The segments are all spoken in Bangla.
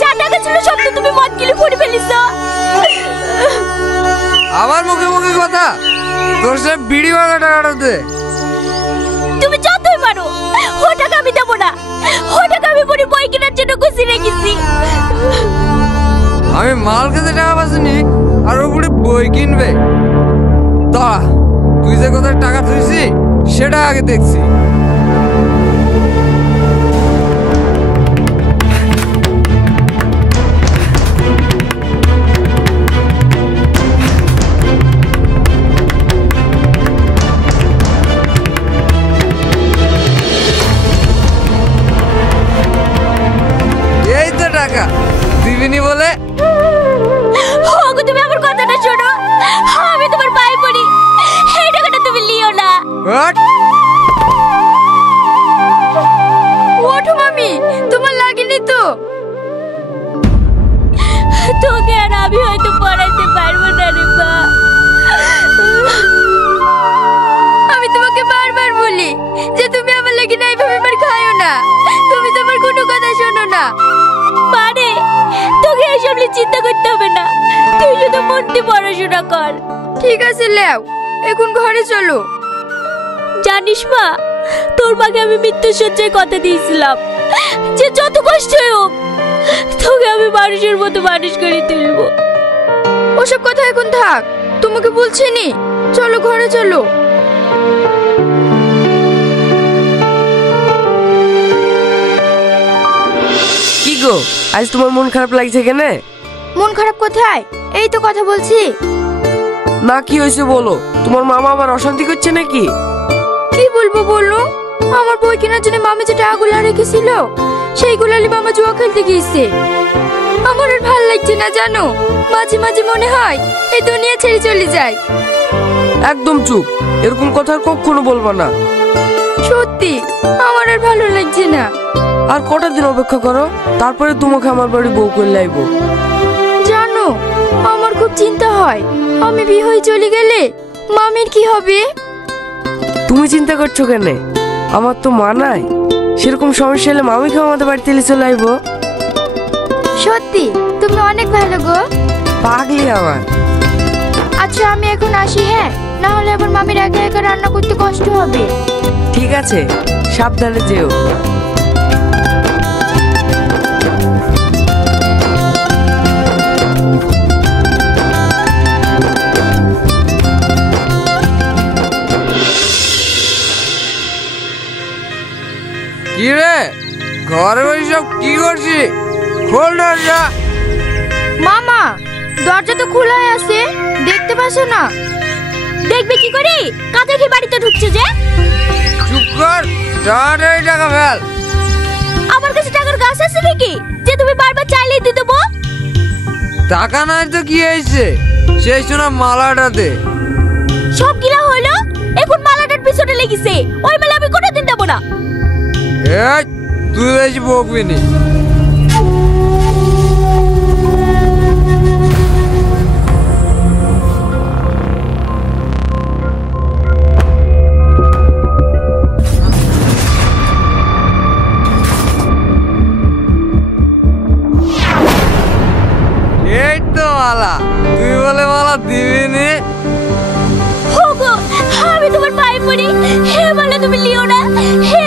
যা টাকা ছিল সব তো তুমি মদ গিলে ফুড়ে ফেলিছো। আমার মুখে মুখে কথা, তোর সব বিড়ি ভাঙা টাকাটা দে। তুমি যতই পারো, ও টাকা আমি দেবো না। ও টাকা আমি বুড়ি বই কেনার জন্য খুশি রেখেছি। আমি মাল খেতে টাকা পাচ্ছি আর ও বুড়ি বই কিনবে? দাঁড়া, তুই যে কোথায় টাকা তুইছি সেটা আগে দেখছি। এই তো টাকা দিবিনি বলে। ওগো তুমি আমার কথাটা শোনো, আমি তোমার পায়ে পড়ি, এই টাকাটা তুমি লিও না। ওঠো মামি, তোমার লাগেনি তো? তোকে আর আমি হয়তো পড়াইতে পারবো না রে মা। আমি তোমাকে বারবার বলি যে তুমি আমার লাগি না এইভাবে মার খাইও না, তুমি তো আমার কোনো কথা শোনো না। পারে তোকে এসব নিয়ে চিন্তা করতে হবে না, তুই শুধু মন দিয়ে পড়াশোনা কর। ঠিক আছে লেও, এখন ঘরে চলো। জানিস মা, তোর মাকে আমি মৃত্যু সজ্জায় কথা দিয়েছিলাম যে যত কষ্ট হোক তোকে আমি মানুষের মতো মানুষ করে তুলবো। ওসব কথা এখন থাক, তোমাকে বলছি নি, চলো ঘরে চলো। কি গো, আজ তোমার মন খারাপ লাগছে কেন? মন খারাপ কোথায়, এই তো কথা বলছি। না কি হয়েছে বলো, তোমার মামা আবার অশান্তি করছে নাকি? কি বলবো বলো, আমার বই কেনার জন্য মামি যে টাকাগুলো রেখেছিল সেইগুলো নিয়ে মামা জুয়া খেলতে গিয়েছে। আমার আর ভালো লাগছে না জানো, মাঝে মাঝে মনে হয় এই দুনিয়া ছেড়ে চলে যায়। একদম চুপ, এরকম কথা আর কখনো বলবা না। সত্যি আমার আর ভালো লাগছে না। আর কটা দিন অপেক্ষা করো, তারপরে তোমাকে আমার বাড়ি বউ করে লাইবো। জানো আমার খুব চিন্তা হয়, আমি বিয়ে হয়ে চলে গেলে মামির কি হবে? তুমি চিন্তা করছো কেন? আমার তো মা নাই, সেরকম সমস্যা হলে মামিকে আমাদের বাড়িতে চলে আইবো। সত্যি তুমি অনেক ভালো গো। পাগলি আমার। আচ্ছা আমি এখন আসি, হ্যাঁ, না হলে আবার মামির একা একা রান্না করতে কষ্ট হবে। ঠিক আছে, সাবধানে যেও। কি রে, ঘরে বসে সব কি করছি? খোল দরজা। মামা, দরজা তো খোলাই আছে, দেখতে পাচ্ছ না? দেখবে কি করে, কাঁধে কি বাড়িতে ঢুকছে যে? চুপ কর, তাড়াতাড়ি টাকা ফেল। আমার কাছে টাকার গাছ আছে নাকি যে তুমি বারবার চাইলেই দিয়ে দেবো? টাকা নাই তো কি হয়েছে, সেই শোনা মালাটা দে। সব গিলা হলো, এখন মালাটার পিছনে লেগেছে, ওই মালা আমি কোনোদিন দেবো না। এই তুই বেশি বকবি নি। এই তো মালা, তুই বলে মালা দিবি নি? ওগো, আমি তোমার পায়ে পড়ি, হে মালা তুমি লিও না,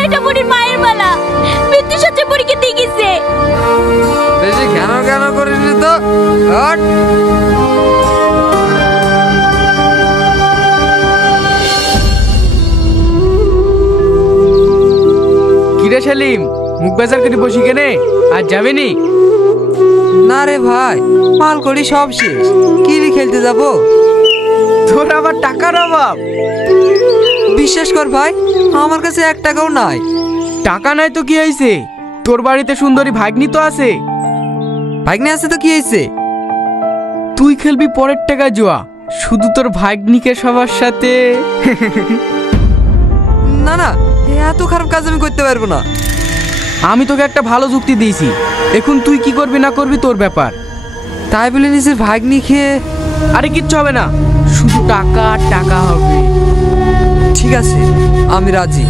এটা বুড়ির মায়ের মালা, মৃত্যু সজ্জায় বুড়িকে দিয়ে গেছে। বেশি কেন কেন করিস তো, হট। কিরে সেলিম, মুখ বেজার করে বসি কেনে, আর যাবে নি? না রে ভাই, মাল করি সব শেষ, কিরি খেলতে যাব। তোর আবার টাকার অভাব? বিশ্বাস কর ভাই, আমার কাছে 1 টাকাও নাই। টাকা নাই তো কি হয়েছে, তোর বাড়িতে সুন্দরী ভাগ্নি তো আছে। ভাগ্নি আছে তো কি হয়েছে? তুই খেলবি পরের টাকা জুয়া, শুধু তোর ভাগ্নিকে সবার সাথে। না না, এত খারাপ কাজ আমি করতে পারবো না। আমি তোকে একটা ভালো যুক্তি দিয়েছি, এখন তুই কি করবি না করবি তোর ব্যাপার। তাই বলে নিজের ভাগ্নি খেয়ে? আরে কিচ্ছু হবে না, শুধু টাকা আর টাকা হবে। ঠিক আছে, আমি রাজি।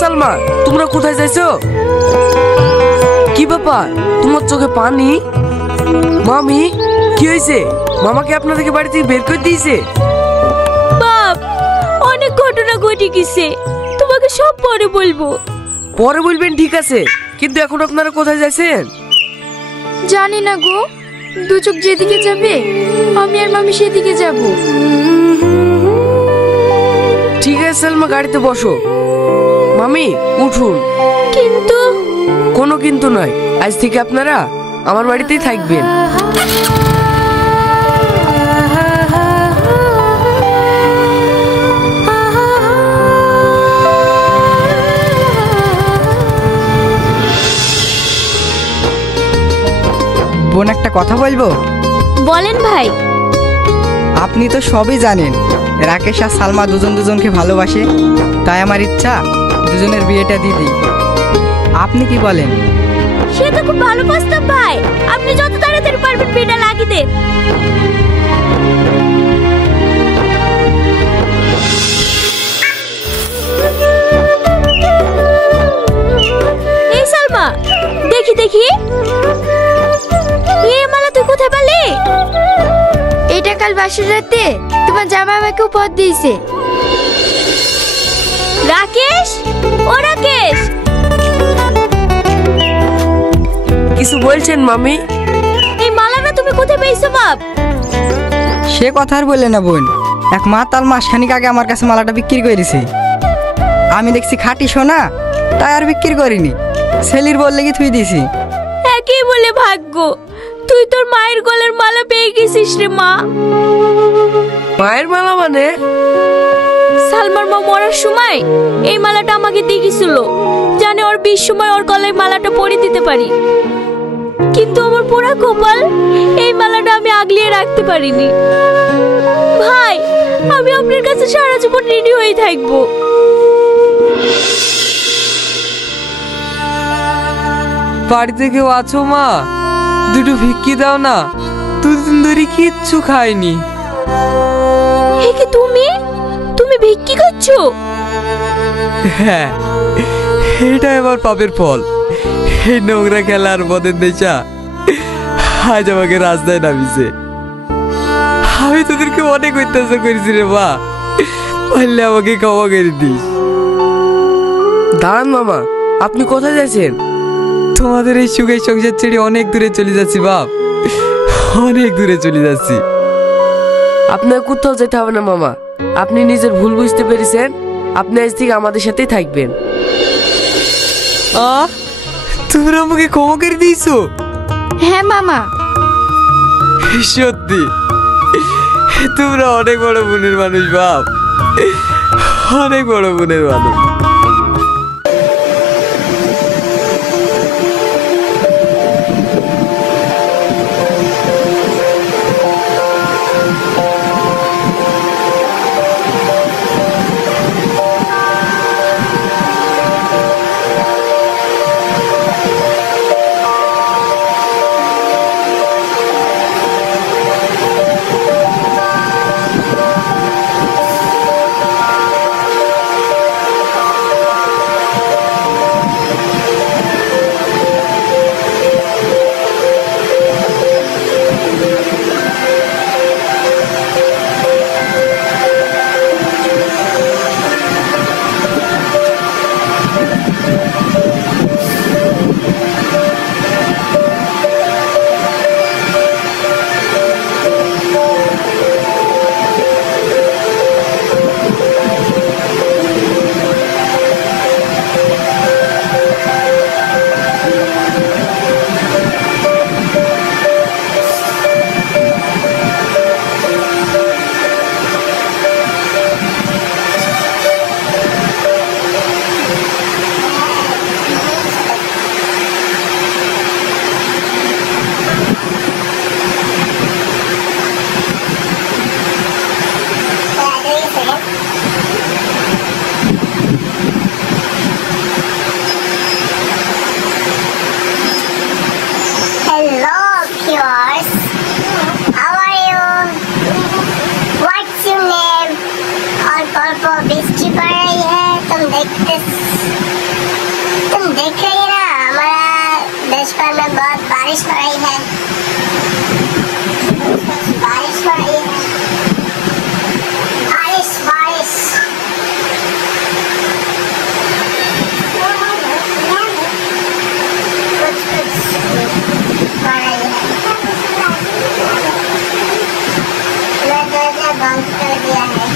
সালমা, তোমরা কোথায় যাইছো? কি ব্যাপার, তোমার চোখে পানি? মামি, কি হয়েছে? মামাকে আপনাদেরকে বাড়ি থেকে বের করে দিয়েছে? বাপ, অনেক ঘটনা ঘটে গেছে, তোমাকে সব পরে বলবো। পরে বলবেন, ঠিক আছে, কিন্তু এখন আপনারা কোথায় যাচ্ছেন? জানি না গো, দু চোখ যেদিকে যাবে আমি আর মামি সেদিকে যাব। ঠিক আছে সালমা, গাড়িতে বসো। মামি উঠুন। কিন্তু কোনো কিন্তু নয়, আজ থেকে আপনারা আমার বাড়িতেই থাকবেন। বোন, একটা কথা বলবো? বলেন ভাই। আপনি তো সবই জানেন, রাকেশ আর সালমা দুজনকে ভালোবাসে, তাই আমার ইচ্ছা দুজনের বিয়েটা দিয়ে দিই। আপনি কি বলেন? সে তো খুব ভালো প্রস্তাব ভাই, আপনি যত তাড়াতাড়ি পারবেন বিয়েটা লাগিয়ে দেন। এই সালমা, দেখি দেখি, এই মালা তুই কোথায় পেলি? এটা কাল বাসর রাতে তোমার জামা আমাকে উপহার দিয়েছে। রাকেশ, ও রাকেশ, কিছু বলছেন মামি? এই মালাটা তুমি কোথায় পেয়েছো বাপ? সে কথা আর বললে না বোন, এক মাতাল মাসখানিক আগে আমার কাছে মালাটা বিক্রি করে দিছে। আমি দেখছি খাঁটি সোনা, তাই আর বিক্রি করিনি, সেলির বললে কি থুই দিছি। একই বলে ভাগ্য, তুই তোর মায়ের গলার মালা পেয়ে গেছিস রে মা। মায়ের মালা মানে? সালমার মা মরার সময় এই মালাটা আমাকে দিয়ে গেছিল, জানে ওর বিয়ের সময় ওর গলায় মালাটা পরিয়ে দিতে পারি। কিন্তু আমার পোড়া কপাল, এই মালাটা আমি আগলিয়ে রাখতে পারিনি। ভাই, আমি আপনার কাছে সারা জীবন ঋণী হয়ে থাকবো। বাড়িতে কেউ আছো মা? দুটো ভিক্ষি দাও না, দুদিন ধরে কিচ্ছু খাইনি। হে কি তুমি? তুমি ভিক্ষি করছো? হ্যাঁ, এটা আমার পাপের ফল। এই নোংরা খেলার মদের নেশা আজ আমাকে রাস্তায় নামিছে। আমি তোদেরকে অনেক অত্যাচার করেছি রে মা, পারলে আমাকে ক্ষমা করে দিস। দাঁড়ান মামা, আপনি কোথায় যাচ্ছেন? তোমাদের এই সুখের সংসার ছেড়ে অনেক দূরে চলে যাচ্ছি বাপ, অনেক দূরে চলে যাচ্ছি। আপনার কোথাও যেতে হবে না মামা, আপনি নিজের ভুল বুঝতে পেরেছেন, আপনি আজ থেকে আমাদের সাথেই থাকবেন। তোমরা আমাকে ক্ষমা করে দিয়েছো? হ্যাঁ মামা। সত্যি তোমরা অনেক বড় মনের মানুষ বাপ, অনেক বড় মনের মানুষ। में बहुत बारिश हो रही है, बारिश हो रही है, बारिश बारिश। कुछ हो रही है। मैं दरवाजा बंद कर दिया है।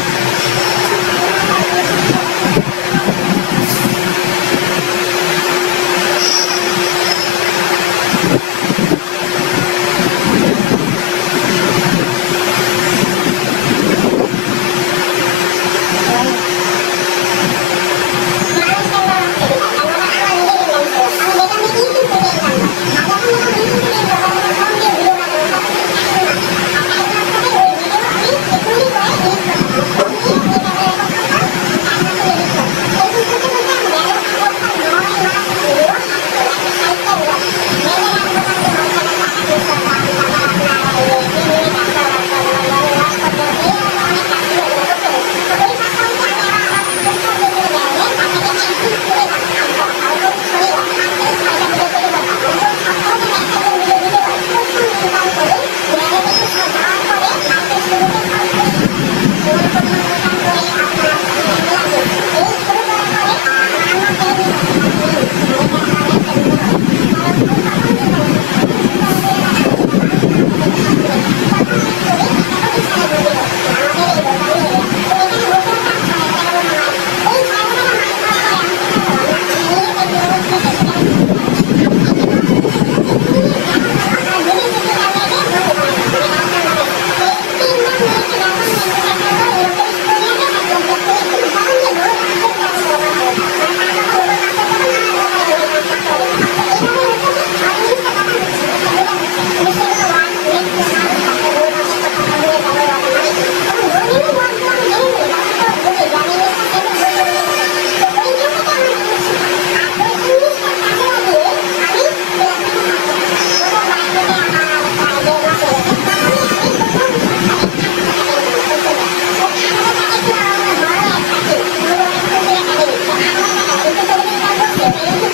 Thank you.